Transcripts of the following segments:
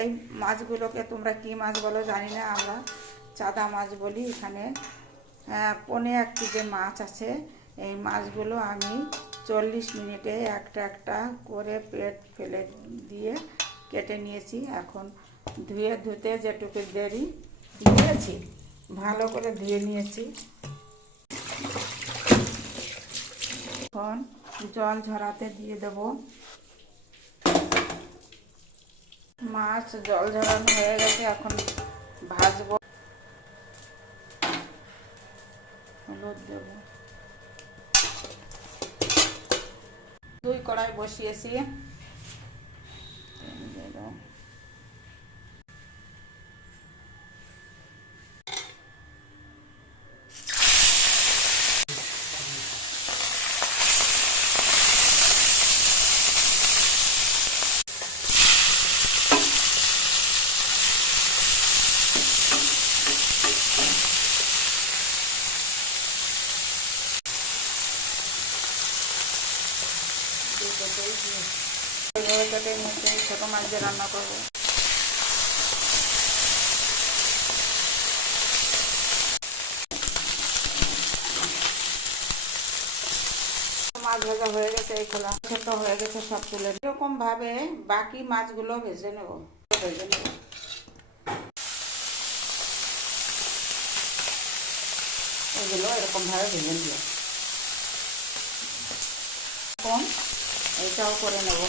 এই মাছগুলোকে তোমরা কি মাছ বলো জানি না, আমরা চাদা মাছ বলি এখানে। 1.5 কেজি মাছ আছে। এই মাছগুলো আমি 40 মিনিটে একটা একটা করে পেট ফেলে দিয়ে কেটে নিয়েছি। এখন ধুতে যেটুকু দেরি দিয়েছি, ভালো করে ধুয়ে নিয়েছি। এখন জল ঝরাতে দিয়ে দেব। মাছ জল ঝরানো হয়ে গেছে, এখন ভাজবো। হলুদ দেব। 2 কড়াই বসিয়েছি। কেটে নিয়েছি, ছোটো মাছ দিয়ে রান্না করবো। মাছ ভাজা হয়ে গেছে, এই খোলা ছোট হয়ে গেছে, সব তুলে এরকম ভাবে বাকি মাছগুলো ভেজে নেব। এগুলো এরকম ভাবে ভেজে নেব। এখন এইটাও করে নেব।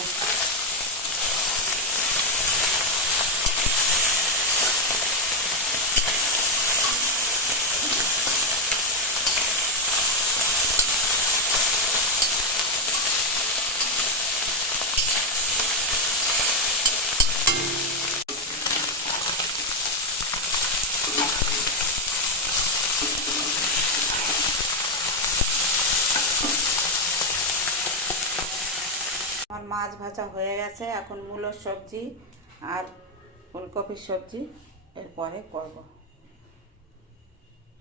আমার মাছ ভাজা হয়ে গেছে। এখন মূলোর সবজি আর ফুলকপির সবজি এরপরে করব।